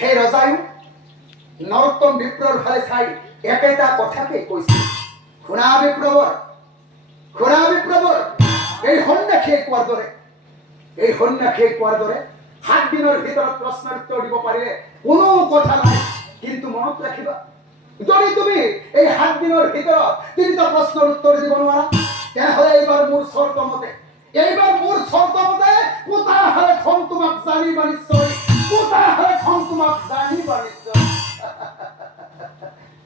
হে ৰজায়ু নৰোত্তম বিপ্ৰৰ ফালে চাই একেটা কথাকে কৈছিল। শুনা বিপ্ৰবৰ, এই সন্ন্যাসীয়ে কোৱাৰ দৰে 7 দিনৰ ভিতৰত প্ৰশ্নৰ উত্তৰ দিব পাৰিলে কোনো কথা নাই। কিন্তু মনত ৰাখিবা, যদি তুমি এই 7 দিনৰ ভিতৰত 3টা প্ৰশ্নৰ উত্তৰ দিব নোৱাৰা, তেনেহ'লে এইবাৰ মোৰ চৰ্ত মতে পোতাহাৰে তোমাক জানিবা নিশ্চয়।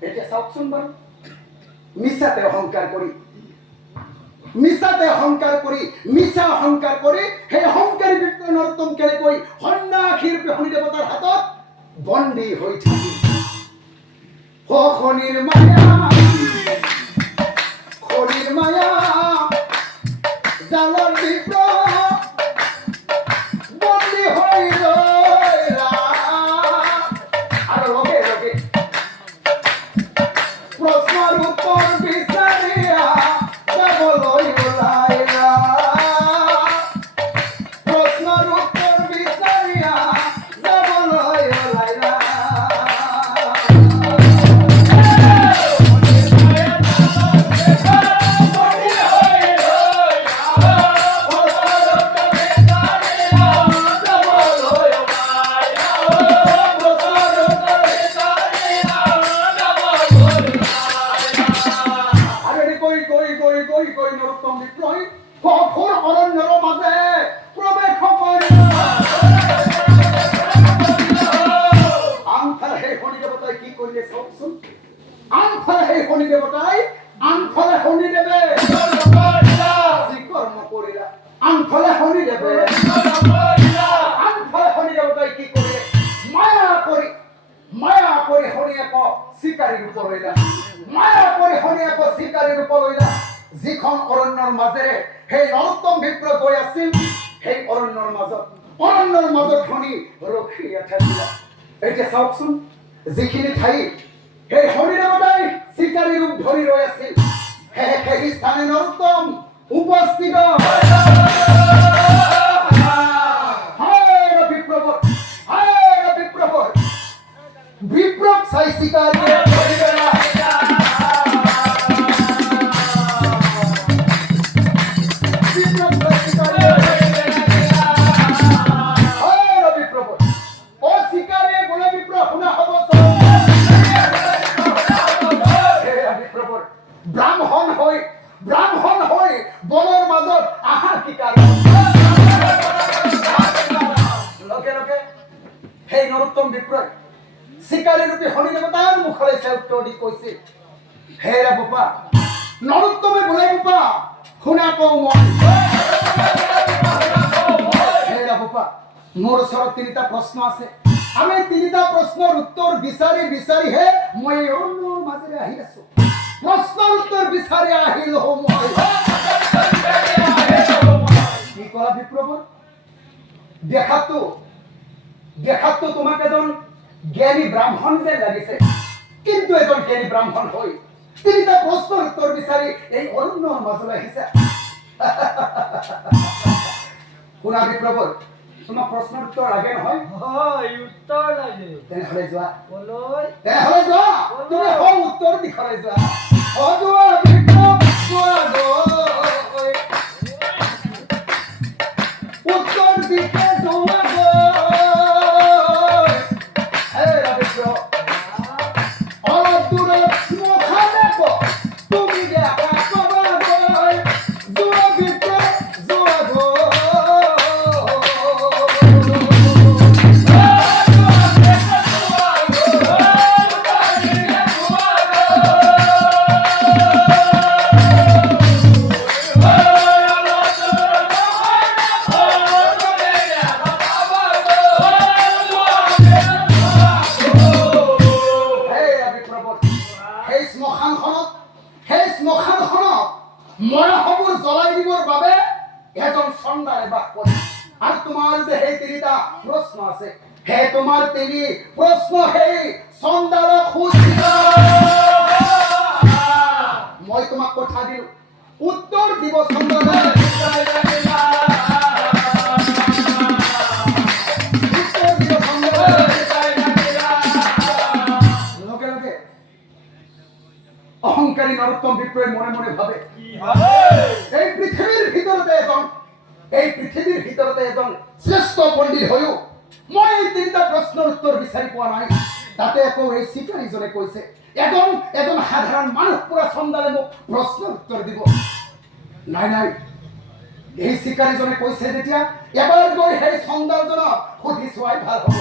এতিয়া চাওকচোন বাৰু, মিছাতে অহংকাৰ কৰি মিছা অহংকাৰ কৰি সেই অহংকাৰী বিপ্ৰ নৰোত্তম কেনেকৈ সন্ন্যাসীৰ শনি দেৱতাৰ হাতত বন্দী হৈ থাকিল। শনিৰ মায়া জালৰ বিপ্ৰ বন্দী হৈ ৰলা। আৰু লগে লগে প্ৰশ্নৰ উত্তৰ বিচাৰিয়া যাবলৈ ওলাইলা। প্ৰশ্নৰ উত্তৰ বিচাৰিয়া যাবলৈ ওলাইলা। নৰোত্তম বিপ্ৰই কঠোৰ অৰণ্যৰ মাজে প্ৰৱেশ কৰিল। আনফালে সেই শনি দেৱতাই কি কৰিলে চাওকচোন। আনফালে শনিদেৱে যি কৰ্ম কৰিলা। আনফালে শনিদেৱতাই কি কৰিলে, মায়া কৰি শনি এক চিকাৰীৰ ৰূপ লৈলা। যিখন অৰণ্যৰ মাজেৰে সেই নৰোত্তম বিপ্ৰ গৈ আছিল, সেই অৰণ্যৰ মাজত শনি ৰখি থাকিল। এতিয়া চাওকচোন, যিখিনি ঠাইত সেই শনি দেৱতাই চিকাৰী ৰূপ ধৰি ৰৈ আছিল, সেই স্থানে নৰোত্তম উপস্থিত। বিপ্ৰক চাই চিকাৰীয়ে ব্ৰাহ্মণ হৈ বনৰ মাজত আহা কি কাৰণ। লগে লগে সেই নৰোত্তম বিপ্ৰই চিকাৰী ৰূপী শনি দেৱতাৰ মুখলৈ চাই উত্তৰ দি কৈছিল, হে বোপা নৰোত্তমে বোলে বোপা শুনা কওঁ মই। হে বোপা, মোৰ ওচৰত 3টা প্ৰশ্ন আছে। আমি 3টা প্ৰশ্নৰ উত্তৰ বিচাৰিহে মই এই অৰণ্যৰ মাজেৰে আহি আছো। প্ৰশ্নৰ উত্তৰ বিচাৰি আহিলো মই। কি কলা বিপ্ৰবৰ? দেখাতো তোমাক এজন জ্ঞানী ব্ৰাহ্মণ যেন লাগিছে, কিন্তু এজন জ্ঞানী ব্ৰাহ্মণ হৈ 3টা প্ৰশ্নৰ উত্তৰ বিচাৰি এই অৰণ্যৰ মাজলৈ আহিছে। শুনা বিপ্ৰবৰ, তোমাক প্ৰশ্নৰ উত্তৰ লাগে নহয়? উত্তৰ লাগে। তেনেহ'লে যোৱা, তুমি উত্তৰ দিশলৈ যোৱা। উত্তৰ দিশে যোৱা অলপ দূৰত শ্মশানে তুমি দেখা পাবা যোৱা বিপ্ৰ যোৱা মৰাসমূহ জ্বলাই দিবৰ বাবে এজন চন্দাৰে বাস কৰে। আৰু তোমাৰ যে সেই 3টা প্ৰশ্ন আছে, সেই তোমাৰ 3 প্ৰশ্ন সেই চন্দাৰক সুধিবা। মই তোমাক কথা দিলো, উত্তৰ দিব চন্দাৰে। উত্তৰ দিব চন্দাৰে। বিপ্রয় মনে মনে ভাবে কি হবে এই পৃথিবীর ভিতরতে এজন শ্রেষ্ঠ পণ্ডিত হয়ও মই এই তিনিটা প্ৰশ্নৰ উত্তৰ বিচাৰি পোৱা নাই তাতে আকৌ এই চিকাৰীজনে কৈছে এজন সাধাৰণ মানুহ পুৰা চন্দালে মোক প্ৰশ্নৰ উত্তৰ দিব নাই নাই এই চিকাৰীজনে কৈছে যেতিয়া এবাৰ গৈ সেই চন্দালজনক সুধি চোৱাই ভাল হ'ব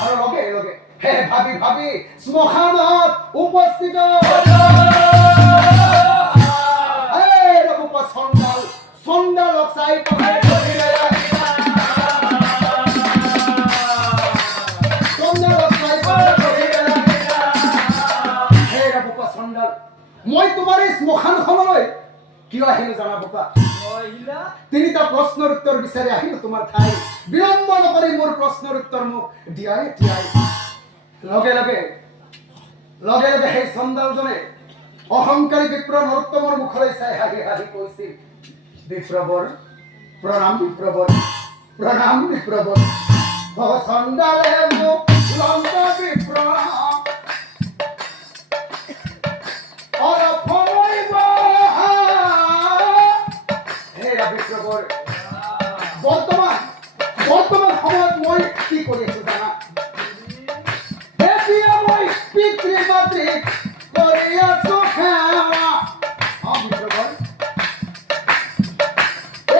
আৰু লগে লগে হে ভাবি ভাবি শ্মশানত উপস্থিত এই ৰূপ চন্দালক চাই পাই মই তোমাৰ এই শ্মশানখনলৈ কিয় আহিলো জানা বাপা মহিলা তিনিটা প্ৰশ্নৰ উত্তৰ বিচাৰি আহিলো তোমাৰ ঠাই বিলম্ব নকৰি মোৰ প্ৰশ্নৰ উত্তৰ মোক দিয়াই লগে লগে সেই চন্দালজনে অহংকাৰী বিপ্ৰ নৰোত্তমৰ মুখলৈ চাই হাঁহি হাঁহি কৈছিল বিপ্ৰবৰ প্ৰণাম বিপ্ৰবৰ অ চন্দালে মোক লংকা বিপ্ৰ বৰ্তমান সময়ত মই কি কৰি আছো জানা এতিয়া মই পিতৃ মাতৃ কৰি আছো সেৱা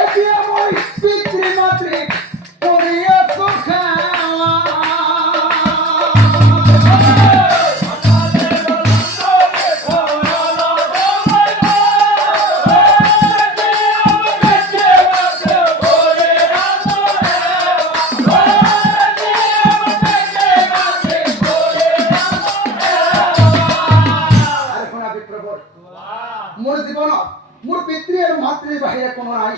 এতিয়া মই পিতৃ মাতৃ কৰি আছো মোৰ জীৱনত মোৰ পিতৃ আৰু মাতৃৰ বাহিৰে কোনো নাই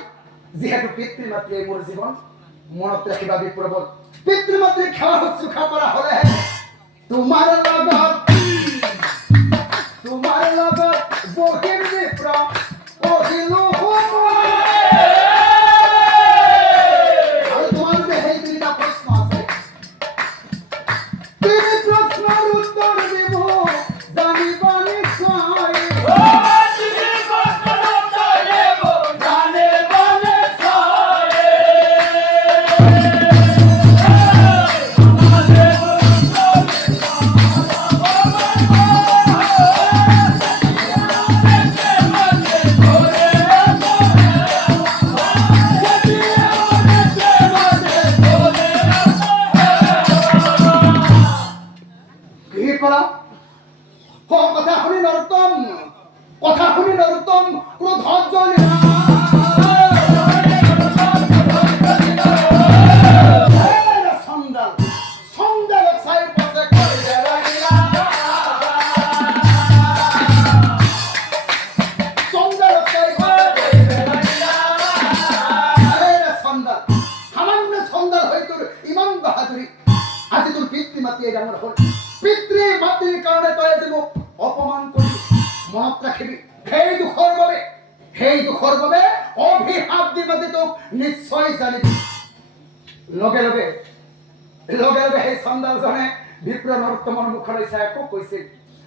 যিহেতু পিতৃ মাতৃ মোৰ জীৱন মনত ৰাখিবা বিপ্ৰবল পিতৃ মাতৃৰ সেৱা শুশ্ৰূষা কৰা হ'লেহে তোমাৰ লগত বহিম বিপ্ৰ বহিলো আৰু তোমাৰ যে সেই তিনিটা প্ৰশ্ন আছে তিনি প্ৰশ্নৰ উত্তৰ দিব জানিবা নিশ্চয় কথা শুনি নৰোত্তম ক্ৰোধত জ্বলিল চন্দালক চাই পাছে সামান্য চন্দাল হৈ তোৰ ইমান বাহাদুৰি আজি তোৰ পিতৃ মাতৃয়ে ডাঙৰ হ'ল পিতৃ মাতৃৰ কাৰণে তই আজি মোক অপমান কৰি মনত ৰাখিবি সেই দুখৰ বাবে অভিশাপ দিবা যে তোক নিশ্চয় জানিবি লগে লগে সেই চন্দালজনে বিপ্ৰ নৰোত্তমৰ মুখলৈ চাই আকৌ কৈছিল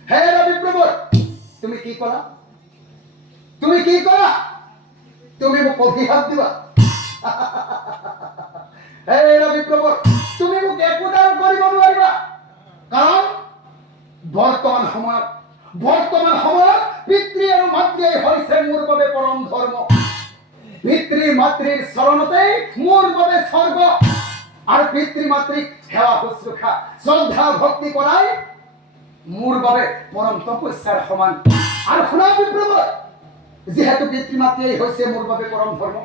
হে বিপ্ৰবৰ তুমি কি কৰা তুমি মোক অভিশাপ দিবা হে বিপ্ৰবৰ তুমি মোক একোদাৰ কৰিব নোৱাৰিবা কাৰণ বৰ্তমান সময়ত পিতৃ আৰু মাতৃয়ে হৈছে মোৰ বাবে পৰম ধৰ্ম পিতৃ মাতৃৰ চৰণতে মোৰ বাবে স্বৰ্গ আৰু পিতৃ মাতৃক সেৱা শুশ্ৰূষা শ্ৰদ্ধা ভক্তি কৰাই মোৰ বাবে পৰম তপস্যাৰ সমান আৰু শুনা বিপ্ৰবৰ যিহেতু পিতৃ মাতৃয়ে হৈছে মোৰ বাবে পৰম ধৰ্ম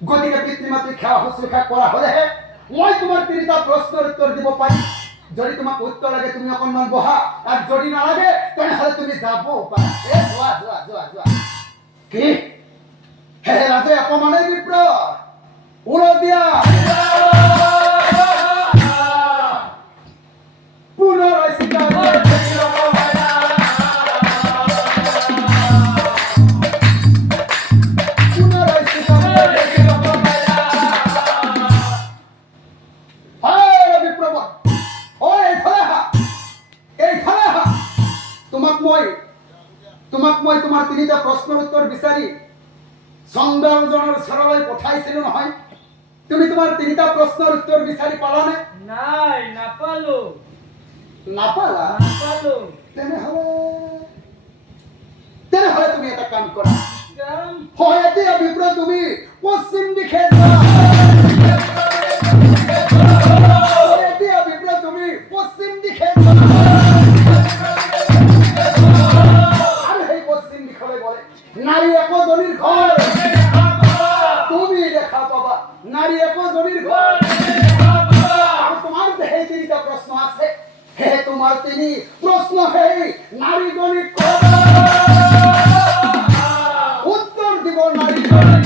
গতিকে পিতৃ মাতৃক সেৱা শুশ্ৰূষা কৰা হ'লেহে মই তোমাৰ তিনিটা প্ৰশ্নৰ উত্তৰ দিব পাৰিম যদি তোমাক উত্তৰ লাগে তুমি অকণমান বহা আৰু যদি নালাগে তেনেহ'লে তুমি যাব পাৰা যোৱা কি হে ৰাজে অপমানে বিপ্ৰ উৰা দিয়া পুনৰাই চিকাৰ তোমাক মই তোমাৰ তিনিটা প্ৰশ্নৰ উত্তৰ বিচাৰি চন্দনজনৰ চৰলৈ পঠাইছিলো নহয়, তুমি তোমাৰ তিনিটা প্ৰশ্নৰ উত্তৰ বিচাৰি পালানে? নাই, নাপালো। নাপালা? নাপালো। তেনেহলে তুমি এটা কাম কৰা, কাম? হয় এতিয়া বিপ্ৰ তুমি পশ্চিম দিশে যোৱা। এতিয়া বিপ্ৰ তুমি পশ্চিম দিশে যোৱা। আৰু সেই পশ্চিম দিশলৈ গলে নাৰী একজনীৰ ঘৰ তুমি দেখা পাবা, নাৰী একজনীৰ ঘৰ। আৰু তোমাৰ যে সেই তিনিটা প্ৰশ্ন আছে, সেই তোমাৰ তিনি প্ৰশ্ন সেই নাৰীজনীক কবা। উত্তৰ দিব নাৰীজনী।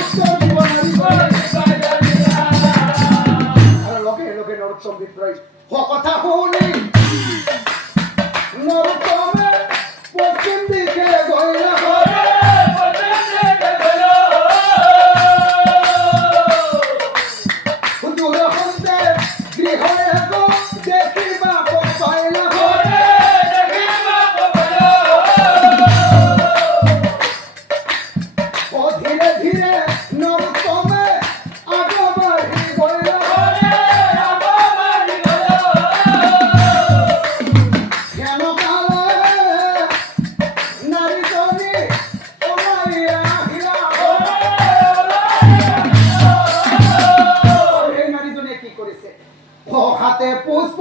উত্তৰ দিব নাৰীজনী। আৰু লগে লগে নৰোত্তম বিপ্ৰই কথা শুনি নৰোত্তমে পশ্চিম দিশে গৈ ধীরে ধীরে নরোত্তমে আগবাঢ়ি গৈ হেন কালে নাৰীজনী ওলাই আহিলা। সেই নাৰীজনীয়ে কি কৰিছে? হাতে পুষ্প